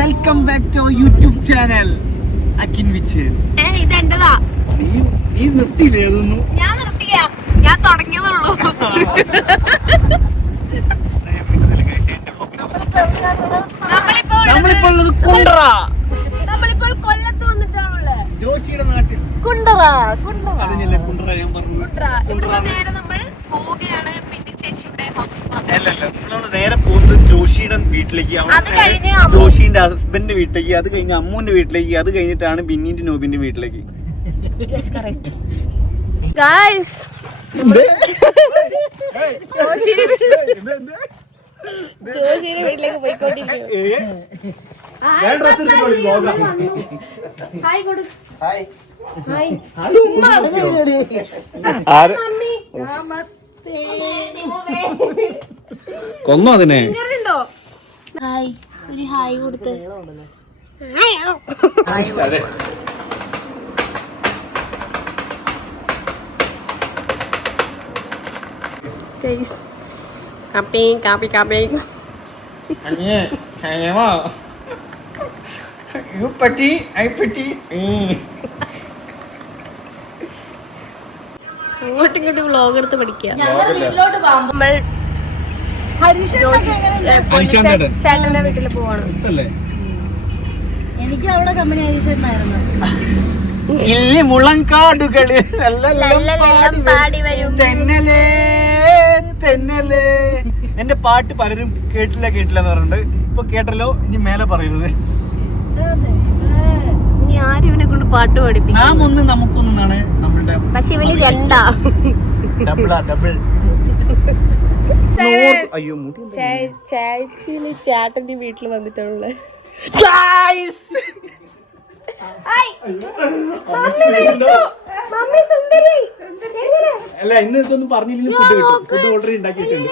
Welcome back to YouTube channel അക്കിൻ വിച്ച്. ഇതെന്റെതാ. നീ നിർത്തിയില്ലേ അതൊന്നും? ഞാൻ നിർത്തിയ, ഞാൻ തുടങ്ങിയതുള്ളൂ. നമ്മളിപ്പോൾ കൊല്ലത്ത് വന്നിട്ടാണുള്ളത്. ജോഷിയുടെ നാട്ടിൽ കുണ്ടറ അതിനല്ലേ കുണ്ടറ ഞാൻ പറഞ്ഞു. നേരെ നമ്മൾ പോവുകയാണ് പിന്നെ ചേച്ചിയുടെ ഹൗസ് വാമിങ്. അല്ലല്ല, നമ്മള് നേരെ പോകുന്നത് ജോഷിയുടെ വീട്ടിലേക്ക്. അത് കഴിഞ്ഞ് ജോഷിന്റെ ഹസ്ബൻഡിന്റെ വീട്ടിലേക്ക്, അത് കഴിഞ്ഞ് അമ്മുവിന്റെ വീട്ടിലേക്ക്, അത് കഴിഞ്ഞിട്ടാണ് ബിന്നിന്റെ നോബിന്റെ വീട്ടിലേക്ക്. ഗായ്സ്, ജോഷിയുടെ വീട്ടിലേക്ക് പോയിക്കൊണ്ടിരിക്കുന്നു. കൊന്നോ അതിനെ? ഹായ്, ഒരു ഹായ് കൊടുത്ത്. അങ്ങോട്ടും ഇങ്ങോട്ടും വ്ലോഗ് എടുത്ത് പഠിക്കുക. ചേട്ടന്റെ വീട്ടിൽ പോവാണ്. എനിക്ക് അവിടെ കമ്പനി ഹരീഷേട്ടനായിരുന്നു. മുളങ്കാടുകള് പാടി വരും. തെന്നലേ എന്റെ പാട്ട് പലരും കേട്ടില്ല എന്ന് പറഞ്ഞിട്ടുണ്ട്. ഇപ്പൊ കേട്ടല്ലോ, ഇനി മേലെ പറയുന്നത്. ഇനി ആരും ഇവനെ കൊണ്ട് പാട്ട് പഠിപ്പിക്കും. നാം ഒന്ന് നമുക്കൊന്നാണ് നമ്മളുടെ. പക്ഷെ ഇവന് രണ്ടാ. ഡബിൾ. അയ്യോ, ചേച്ചിന് ചേട്ടന്റെ വീട്ടിൽ വന്നിട്ടാണുള്ളത്. അല്ല, ഇന്ന് ഇതൊന്നും പറഞ്ഞില്ലെങ്കിൽ ഫുഡ് ഓർഡർ ഉണ്ടാക്കിയിട്ടുണ്ട്.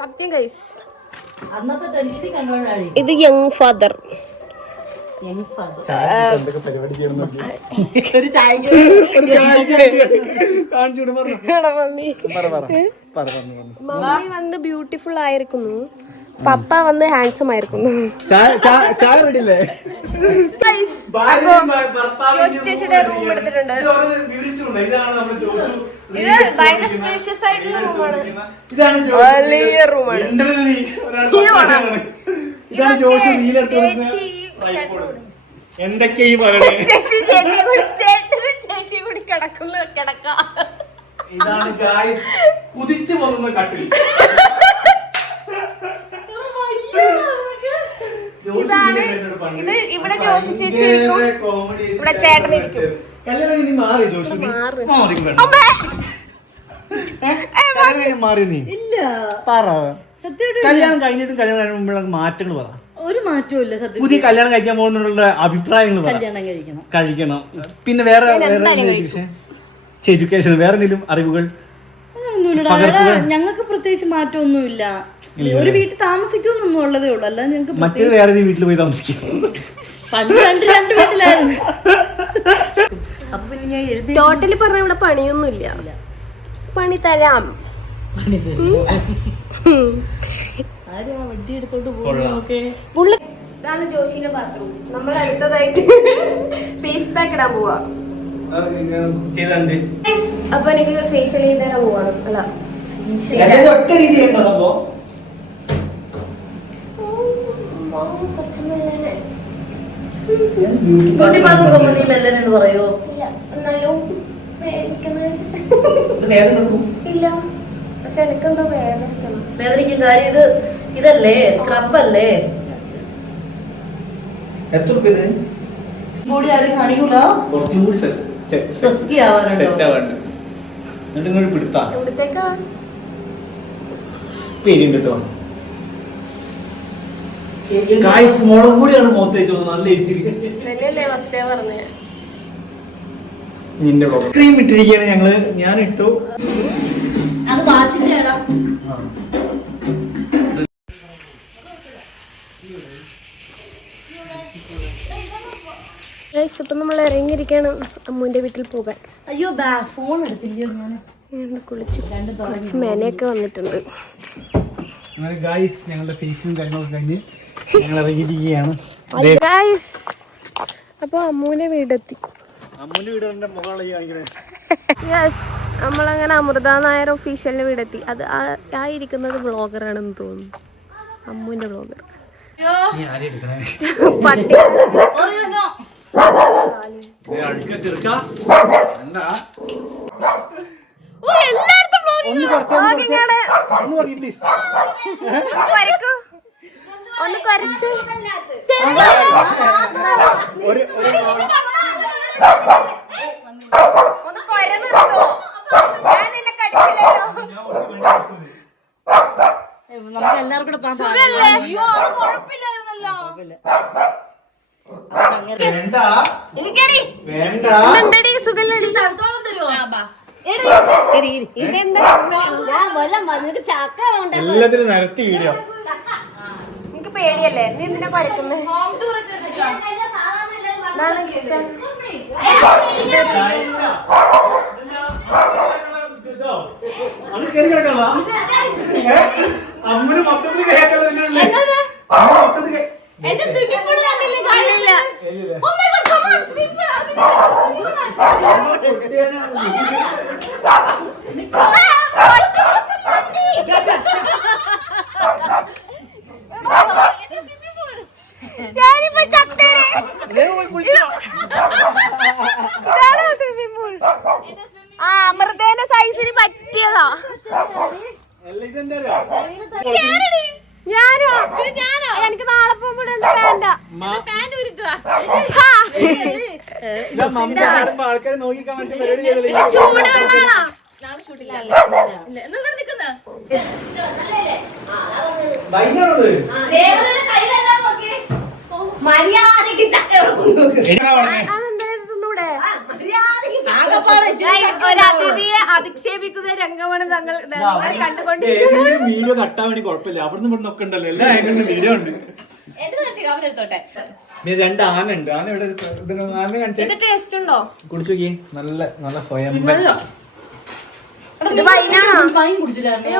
സത്യം ഗൈസ്, അന്നത്തെ ടെൻഷനിൽ കണ്ടോണ്ടാണ് ഇത് യങ് ഫാദർ. ഒരു ചായ മമ്മി വന്ന് ബ്യൂട്ടിഫുൾ ആയിരിക്കുന്നു, പപ്പ വന്ന് ഹാൻസം ആയിരിക്കുന്നു. ചേച്ചിയുടെ റൂം എടുത്തിട്ടുണ്ട്. ഇത് ഭയങ്കര സ്പേഷ്യസ് ആയിട്ടുള്ള റൂമാണ്. വലിയ റൂമാണ്. എന്തൊക്കെ ഈ പറയണേ? ചേച്ചി കൂടി കിടക്കുന്ന കിടക്ക. ഇതാണ് ഗായ്സ് കുതിച്ചു പോകുന്ന കട്ടിൽ. ഇതാണ് ഇത്. ഇവിടെ ജോഷി ചേച്ചി ഇരിക്കും, ഇവിടെ ചേട്ടൻ ഇരിക്കും. മാറി നീ പറ. കല്യാണം കഴിഞ്ഞിട്ടും കല്യാണം കഴിയുമ്പോഴുള്ള മാറ്റങ്ങൾ പറ. ഒരു മാറ്റവും ഇല്ല സത്യം. പുതിയ കല്യാണം കഴിക്കാൻ പോകുന്നുള്ള അഭിപ്രായങ്ങൾ കല്യാണം കഴിക്കണം. പിന്നെ വേറെ എഡ്യൂക്കേഷൻ, വേറെ എന്തെങ്കിലും അറിവുകൾ? ഞങ്ങൾക്ക് പ്രത്യേകിച്ച് മാറ്റമൊന്നുമില്ല. ഒരു വീട്ടിൽ താമസിക്കുന്നൊന്നും ഉള്ളതേ ഉള്ളൂ. അല്ല ഞങ്ങൾക്ക് മറ്റേത് വേറെ വീട്ടിൽ പോയി താമസിക്കും. പണ്ട് രണ്ട് വീട്ടിലായിരുന്നു. അപ്പൊ പിന്നെ ഞാൻ എഴുതി ടോട്ടലി പറഞ്ഞ ഇവിടെ പണിയൊന്നുമില്ല. പണി തരാം. വണ്ടി എടുത്തോണ്ട് ഇതാണ് ജോഷിയുടെ ബാത്റൂം. നമ്മൾ അടുത്തതായിട്ട് ഫേസ് പാക്ക് ഇടാൻ പോവാ. അപ്പൊ എനിക്ക് ഫേഷ്യൽ ചെയ്ത് തരാൻ പോവാണ്. അല്ല, പറയോ? എന്നാലും ഇല്ല, പക്ഷെ എനിക്കെന്തോ വേദനിക്കും. കാര്യം ഇതല്ലേ, സ്ക്രബ് അല്ലേ. ബോഡി ആരും കാണിക്കൂല. കുറച്ചും കൂടി മുളകും കൂടിയാണ് മുഖത്ത് വെച്ചത്. നല്ല നിന്റെ ക്രീം ഇട്ടിരിക്കുകയാണ് ഞങ്ങള്. ഞാൻ ഇട്ടു. അത് വാച്ചിന്റെ ഇടാം. ഇപ്പൊ നമ്മൾ ഇറങ്ങിയിരിക്കാണ് അമ്മുവിന്റെ വീട്ടിൽ പോകാൻ. അയ്യോ, ഫോൺ എടുത്തില്ലയോ? കുറച്ച് മേനയൊക്കെ വന്നിട്ടുണ്ട്. ഞങ്ങളുടെ ഫേസിലും കാര്യങ്ങളൊക്കെ കഴിഞ്ഞ് ഞങ്ങൾ ഇറങ്ങിയിരിക്കുകയാണ്. അപ്പൊ അമ്മൂനെ വീടെത്തി. അമ്മൂന്റെ വീട് മുകളിൽ കാണിക്കണേ. യെസ്, നമ്മളങ്ങനെ അമൃത നായർ ഒഫീഷ്യലിന്റെ വീടെത്തി. അത് ആ ഇരിക്കുന്നത് ബ്ലോഗറാണെന്ന് തോന്നുന്നു, അമ്മൂന്റെ ബ്ലോഗർ. പട്ടി ഒന്ന് കുറച്ച് നമുക്ക് എല്ലാവർക്കും കൂടെ എല്ലാത്തിനും നിരത്തി വീഡിയോ. നിനക്ക് പേടിയല്ലേ? നീ എന്തിനാ കുരക്കുന്നത്? അമ്മന് മൊത്തത്തിൽ അമൃതേന്റെ സൈസിന് പറ്റിയതാ. ഞാനോ? എനിക്ക് നാളെ പോകുമ്പോ ആൾക്കാരെ നോക്കിക്കാൻ വേണ്ടി മര്യാദക്ക് ചക്ക ഒരു അതിഥിയെ അധിക്ഷേപിക്കുന്ന രംഗമാണ് തങ്ങൾ കണ്ടുകൊണ്ടിരിക്കുന്നത്. വീഡിയോ കട്ടാൻ വേണ്ടി കുഴപ്പമില്ല, അവിടുന്ന് ഇവിടെ നോക്കണ്ടല്ലോ, എല്ലാ ആംഗിളിലും വീഡിയോ ഉണ്ട്. രണ്ട് ആന ഉണ്ട്. ആന ഇവിടെ ആന കാണിച്ചു ടേസ്റ്റ് ഉണ്ടോ? കുടിച്ചു നോക്കി. നല്ല നല്ല സ്വയം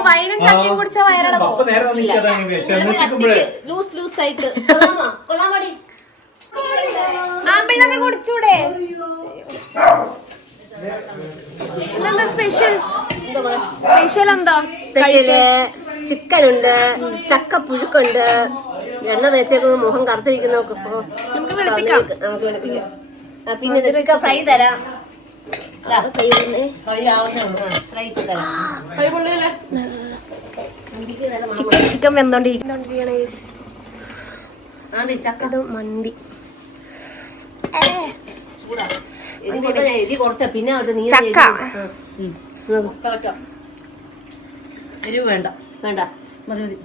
വൈനും ചക്കയും കുടിച്ച വയറിളകോ? ആമ്പിള്ളൊക്കെ കുടിച്ചൂടെ? ഇതെന്താ സ്പെഷ്യൽ? സ്പെഷ്യൽ എന്താ? സ്പെഷ്യല് ചിക്കൻ ഉണ്ട്, ചക്ക പുഴുക്കുണ്ട്, എണ്ണ തേച്ചേക്കുന്ന മുഖം കറുത്തിരിക്കുന്ന നമുക്ക് വെളുപ്പിക്കാം. നമുക്ക് വെളുപ്പിക്കാം. പിന്നെ ചിക്കൻ ഫ്രൈ തരാം. ചിക്കൻ വെന്തോണ്ടിരിക്കണേ. അത് മന്തി. കുറച്ച പിന്നെ അത് നീ ചക്ക എരിവ് വേണ്ട വേണ്ട, മതി മതി.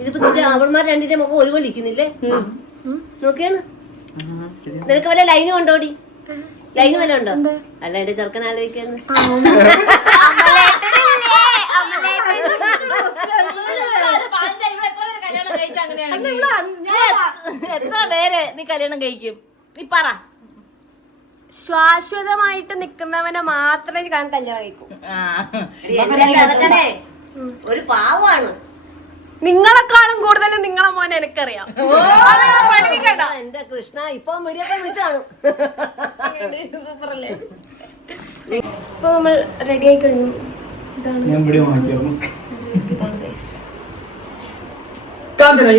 ഇതിപ്പോ അവന്മാർ രണ്ടിന്റെ മുഖം ഒരുപോലെ ഇരിക്കുന്നില്ലേ? നോക്കിയാണ്. നിനക്ക് വല്ല ലൈന് കൊണ്ടോടി? ലൈന് വല്ല ഉണ്ടോ? അല്ല എന്റെ ചെറുക്കൻ ആലോചിക്കാന്ന്. എത്ര പേര് നീ കല്യാണം കഴിക്കും? നീ പറ. ശാശ്വതമായിട്ട് നിക്കുന്നവനെ മാത്രമേ ഞാൻ കല്യാണം കഴിക്കൂ. ചെറുക്കനെ ഒരു പാവാണ്. നിങ്ങളെക്കാളും കൂടുതലും നിങ്ങളെ മോനെ എനിക്കറിയാം. എന്റെ കൃഷ്ണ ഇപ്പൊ മീഡിയൊക്കെ വിളിച്ചാണ്. സൂപ്പറല്ലേ? ഇപ്പൊ നമ്മൾ റെഡി ആയി കഴിഞ്ഞു.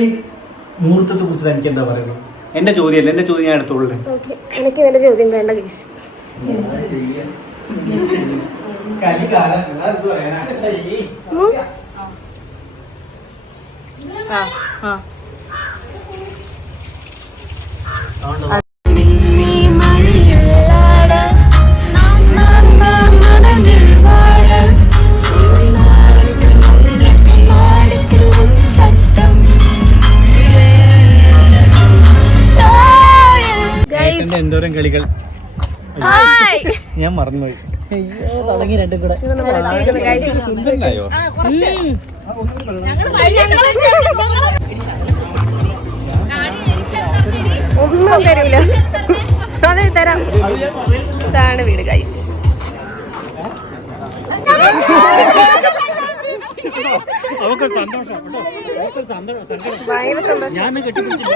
ഈ മുഹൂർത്തത്തെ കുറിച്ച് എനിക്ക് എന്താ പറയുന്നത്? എന്റെ ചോദ്യമല്ല, എന്റെ ചോദ്യം ഞാൻ എടുത്തോളൂ. എനിക്ക് എന്റെ ചോദ്യം വേണ്ട ഗൈസ്. എന്തോരം കളികൾ ഞാൻ മറന്നുപോയി. തുടങ്ങി രണ്ടും കൂടെ. ഒന്നും തരൂല. അതെ തരാം. ഇതാണ് വീട് ഗൈസ്. അവക്കൊരു സന്തോഷം കേട്ടോ. അവക്കൊരു സന്തോഷം. ഭയങ്കര സന്തോഷം. ഞാൻ കെട്ടിപ്പിടിച്ചില്ല.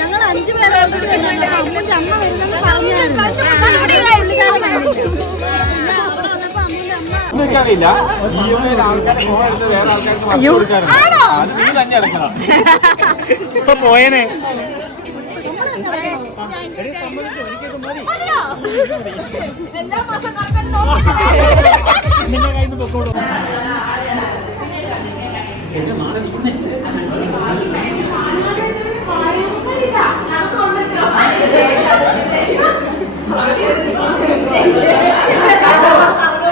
ഞങ്ങൾ 5 പേരെ അമ്മൂന്റെ അമ്മ വരുന്നെന്ന് പറഞ്ഞായിരുന്നു. എനിക്കറിയില്ല. ആൾക്കാരെ ഫോൺ എടുത്ത് വേറെ ആൾക്കാർക്ക് പറഞ്ഞു കൊടുക്കാറുണ്ട്. അത് നീ തന്നെ അടക്കണം. ഇപ്പൊ പോയനെ. നിന്റെ കയ്യിൽ നിന്ന് പൊക്കോളൂ.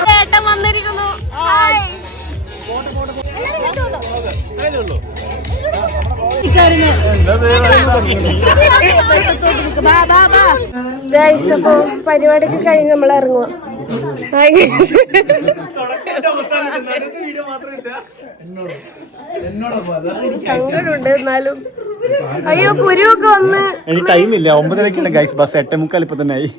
ചേട്ടൻ വന്നിരിക്കുന്നു. ഗൈസ്, അപ്പൊ പരിപാടിയൊക്കെ കഴിഞ്ഞ് നമ്മൾ ഇറങ്ങുക. സങ്കടമുണ്ട് എന്നാലും. അയ്യോ, കുരുവൊക്കെ വന്ന്. എനിക്ക് ടൈമില്ല. 9:30 ഗൈസ് ബസ്. 8:45 ഇപ്പൊ തന്നെ ആയി.